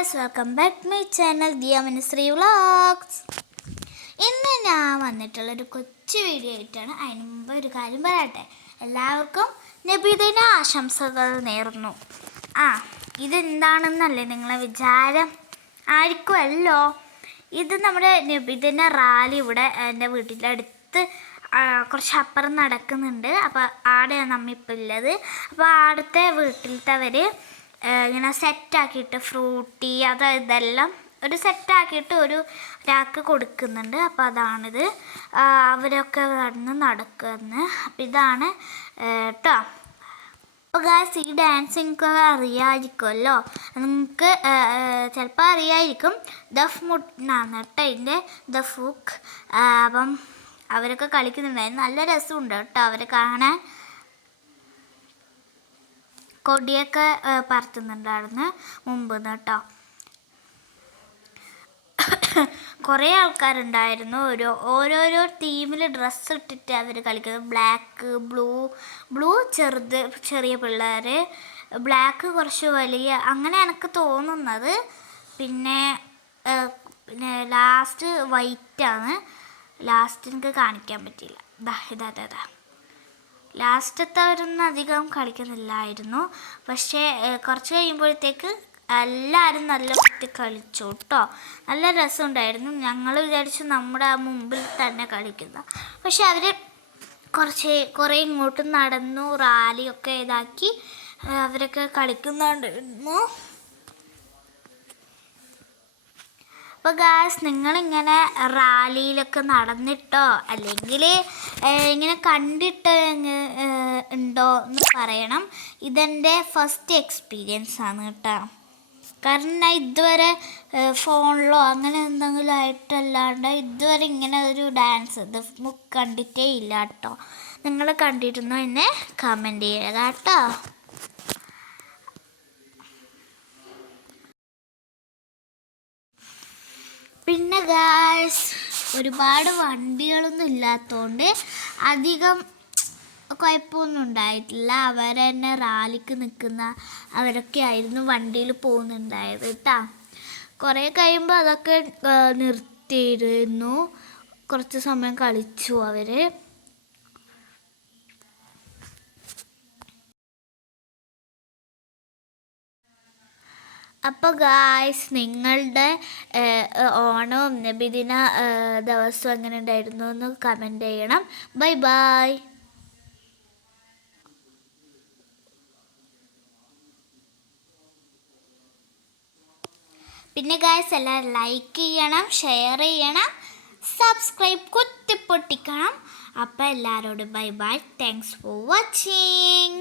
Guys welcome back my channel Diya ministry vlogs ഇന്ന് ഞാൻ വന്നിട്ടുള്ള ഒരു കൊച്ചു വീഡിയോ ആയിട്ടാണ് അതിന് മുമ്പ് ഒരു കാര്യം പറയട്ടെ. എല്ലാവർക്കും നബിദിന ആശംസകൾ നേർന്നു. ആ ഇതെന്താണെന്നല്ലേ നിങ്ങളെ വിചാരം? ആയിരിക്കുമല്ലോ. ഇത് നമ്മുടെ നബിദിന റാലി ഇവിടെ എന്റെ വീട്ടിന്റെ അടുത്ത് കുറച്ച് അപ്പുറം നടക്കുന്നുണ്ട്. അപ്പോൾ ആടെയാണ് നമ്മിപ്പോൾ ഉള്ളത്. അപ്പോൾ ആടത്തെ വീട്ടിലത്തവർ ഇങ്ങനെ സെറ്റാക്കിയിട്ട് ഫ്രൂട്ടി അത് ഇതെല്ലാം ഒരു സെറ്റാക്കിയിട്ട് ഒരു ഒരാൾക്ക് കൊടുക്കുന്നുണ്ട്. അപ്പോൾ അതാണിത്. അവരൊക്കെ വന്ന് നടക്കുന്നത് അപ്പം ഇതാണ് കേട്ടോ അപ്പോൾ ഗായ്സ് ഈ ഡാൻസിങ് നിങ്ങൾക്ക് അറിയാമായിരിക്കുമല്ലോ നിങ്ങൾക്ക് ചിലപ്പോൾ അറിയായിരിക്കും. ദഫ് മുട്ടാണ് കേട്ടോ ഇതിന്റെ ദഫൂക്ക് അപ്പം അവരൊക്കെ കളിക്കുന്നുണ്ടായിരുന്നു നല്ല രസമുണ്ട് കേട്ടോ അവരെ കാണാൻ. കൊടിയൊക്കെ പറത്തുന്നുണ്ടായിരുന്നു മുമ്പ് നിന്ന് കേട്ടോ. കുറേ ആൾക്കാരുണ്ടായിരുന്നു. ഒരു ഓരോരോ ടീമിൽ ഡ്രസ്സ് ഇട്ടിട്ട് അവർ കളിക്കുന്നത്. ബ്ലാക്ക് ബ്ലൂ ബ്ലൂ ചെറുത് ചെറിയ പിള്ളേർ ബ്ലാക്ക് കുറച്ച് വലിയ അങ്ങനെ എനിക്ക് തോന്നുന്നത്. പിന്നെ പിന്നെ ലാസ്റ്റ് വൈറ്റാണ് ലാസ്റ്റ് എനിക്ക് കാണിക്കാൻ പറ്റിയില്ല. ദാ ഇതാ ഇതാ. ഇതാ ലാസ്റ്റത്തവരൊന്നും അധികം കളിക്കുന്നില്ലായിരുന്നു. പക്ഷേ കുറച്ച് കഴിയുമ്പോഴത്തേക്ക് എല്ലാവരും നല്ല കുട്ടി കളിച്ചു കേട്ടോ നല്ല രസമുണ്ടായിരുന്നു. ഞങ്ങൾ വിചാരിച്ചു നമ്മുടെ ആ മുമ്പിൽ തന്നെ കളിക്കുന്ന. പക്ഷെ അവർ കുറച്ച് കുറേ ഇങ്ങോട്ട് നടന്നു റാലിയൊക്കെ ഇതാക്കി അവരൊക്കെ കളിക്കുന്നുണ്ടായിരുന്നു. അപ്പോൾ ഗാസ് നിങ്ങളിങ്ങനെ റാലിയിലൊക്കെ നടന്നിട്ടോ? അല്ലെങ്കിൽ ഇങ്ങനെ കണ്ടിട്ട് ഉണ്ടോ എന്ന് പറയണം. ഇതെന്റെ ഫസ്റ്റ് എക്സ്പീരിയൻസ് ആണ് കേട്ടോ. കാരണം ഞാൻ ഇതുവരെ ഫോണിലോ അങ്ങനെ എന്തെങ്കിലും ആയിട്ടല്ലാണ്ട് ഇതുവരെ ഇങ്ങനെ ഒരു ഡാൻസ് ഇത് കണ്ടിട്ടേ ഇല്ല കേട്ടോ. നിങ്ങൾ കണ്ടിരുന്നോ എന്നെ? കമന്റ് ചെയ്യുക കേട്ടോ. പിന്നെ ഗായ്സ് ഒരുപാട് വണ്ടികളൊന്നും ഇല്ലാത്തതുകൊണ്ട് അധികം കുഴപ്പമൊന്നും ഉണ്ടായിട്ടില്ല. അവർ തന്നെ റാലിക്ക് നിൽക്കുന്ന അവരൊക്കെ ആയിരുന്നു വണ്ടിയിൽ പോകുന്നുണ്ടായത് കേട്ടോ കുറേ കഴിയുമ്പോൾ അതൊക്കെ നിർത്തിയിരുന്നു. കുറച്ച് സമയം കളിച്ചു അവർ അപ്പോൾ ഗായ്സ് നിങ്ങളുടെ ഓണവും നബിദിന ദിവസവും എങ്ങനെ ഉണ്ടായിരുന്നു എന്ന് കമന്റ് ചെയ്യണം. ബൈ ബൈ പിന്നെ ഗായ്സ് എല്ലാവരും ലൈക്ക് ചെയ്യണം ഷെയർ ചെയ്യണം സബ്സ്ക്രൈബ് കുത്തിപ്പൊട്ടിക്കണം. അപ്പോൾ എല്ലാവരോടും bye bye thanks for watching